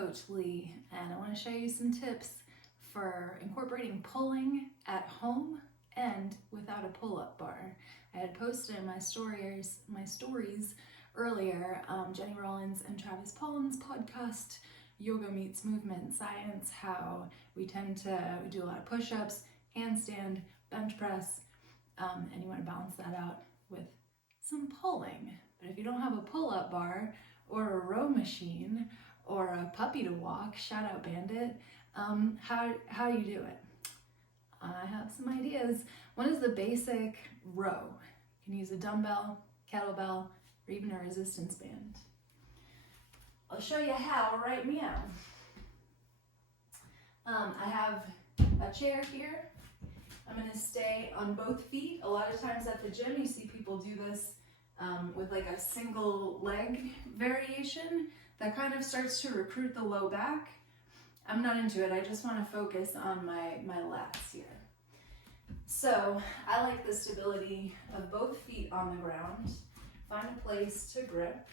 Coach Lee, and I want to show you some tips for incorporating pulling at home and without a pull-up bar. I had posted in my stories earlier, Jenny Rollins and Travis Pollan's podcast, Yoga Meets Movement Science, how we tend to do a lot of push-ups, handstand, bench press, and you want to balance that out with some pulling. But if you don't have a pull-up bar or a row machine or a puppy to walk, shout out Bandit, how do you do it? I have some ideas. One is the basic row. You can use a dumbbell, kettlebell, or even a resistance band. I'll show you how right meow. I have a chair here. I'm going to stay on both feet. A lot of times at the gym you see people do this with like a single leg variation that kind of starts to recruit the low back. I'm not into it. I just want to focus on my lats here. So I like the stability of both feet on the ground. Find a place to grip.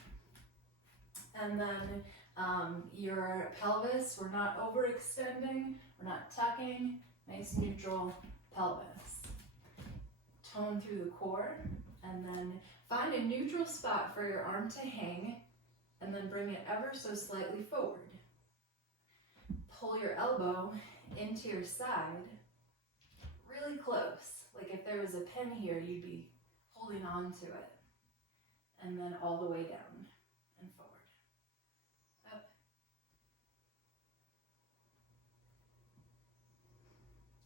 And then your pelvis, we're not overextending, we're not tucking, nice neutral pelvis. Tone through the core, and then find a neutral spot for your arm to hang, and then bring it ever so slightly forward. Pull your elbow into your side, really close. Like if there was a pin here, you'd be holding on to it. And then all the way down and forward. Up.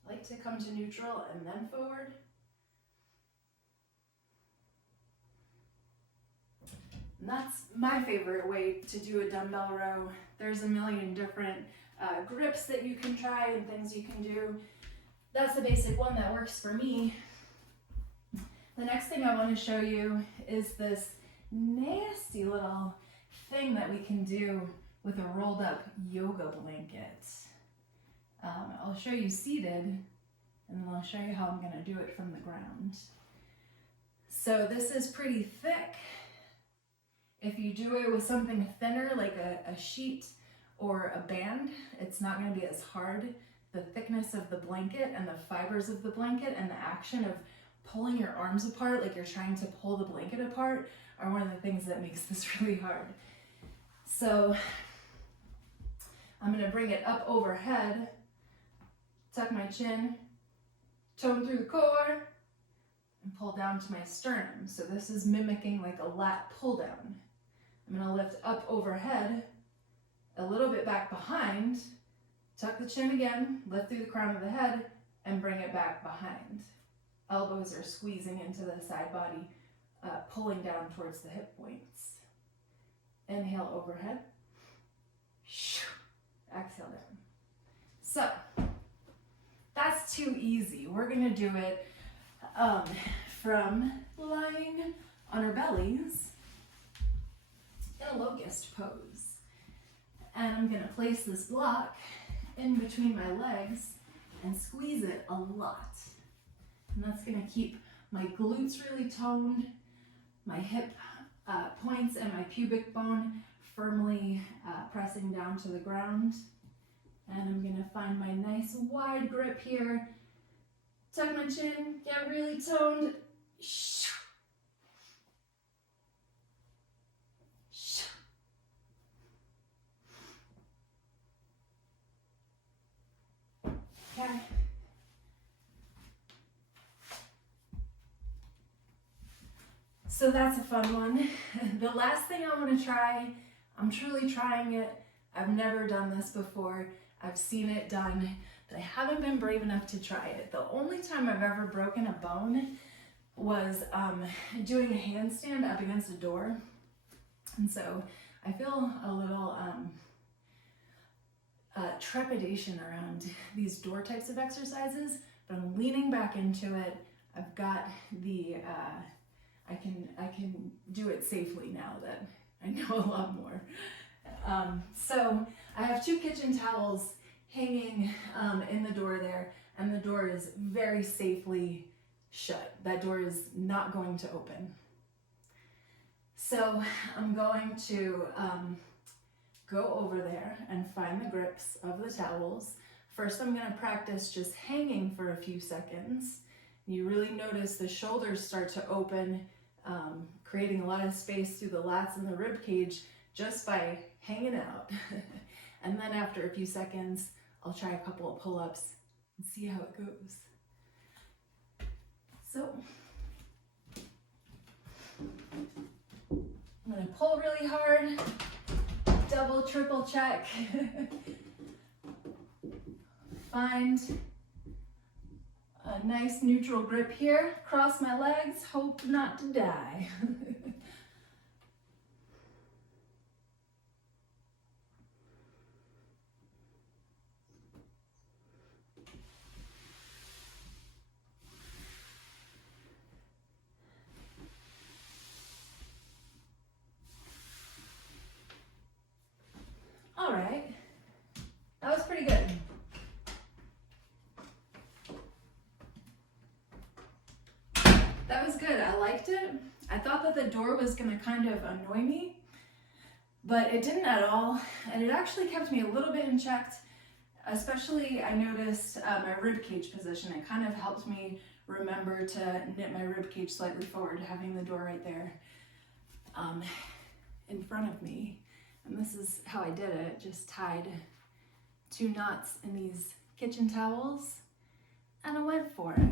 I like to come to neutral and then forward. And that's my favorite way to do a dumbbell row. There's a million different grips that you can try and things you can do. That's the basic one that works for me. The next thing I want to show you is this nasty little thing that we can do with a rolled up yoga blanket. I'll show you seated, and then I'll show you how I'm going to do it from the ground. So this is pretty thick. If you do it with something thinner, like a sheet or a band, it's not going to be as hard. The thickness of the blanket and the fibers of the blanket and the action of pulling your arms apart, like you're trying to pull the blanket apart, are one of the things that makes this really hard. So I'm going to bring it up overhead, tuck my chin, tone through the core, and pull down to my sternum. So this is mimicking like a lat pull down. I'm going to lift up overhead, a little bit back behind, tuck the chin again, lift through the crown of the head, and bring it back behind. Elbows are squeezing into the side body, pulling down towards the hip points. Inhale overhead. Exhale down. So, that's too easy. We're going to do it from lying on our bellies in a locust pose. And I'm going to place this block in between my legs and squeeze it a lot. And that's going to keep my glutes really toned, my hip points and my pubic bone firmly pressing down to the ground. And I'm going to find my nice wide grip here. Tuck my chin, get really toned. Okay. So that's a fun one. The last thing I want to try, I'm truly trying it. I've never done this before. I've seen it done, but I haven't been brave enough to try it. The only time I've ever broken a bone was doing a handstand up against a door. And so I feel a little trepidation around these door types of exercises, but I'm leaning back into it. I've got the, I can do it safely now that I know a lot more. So I have 2 kitchen towels hanging in the door there, and the door is very safely shut. That door is not going to open. So I'm going to go over there and find the grips of the towels. First, I'm gonna practice just hanging for a few seconds. You really notice the shoulders start to open, creating a lot of space through the lats and the rib cage just by hanging out. And then after a few seconds, I'll try a couple of pull-ups and see how it goes. So, I'm gonna pull really hard, double, triple check. Find a nice neutral grip here, cross my legs, hope not to die. All right, that was pretty good. That was good, I liked it. I thought that the door was gonna kind of annoy me, but it didn't at all. And it actually kept me a little bit in check, especially I noticed my rib cage position. It kind of helped me remember to knit my rib cage slightly forward, having the door right there in front of me. And this is how I did it, just tied 2 knots in these kitchen towels, and I went for it.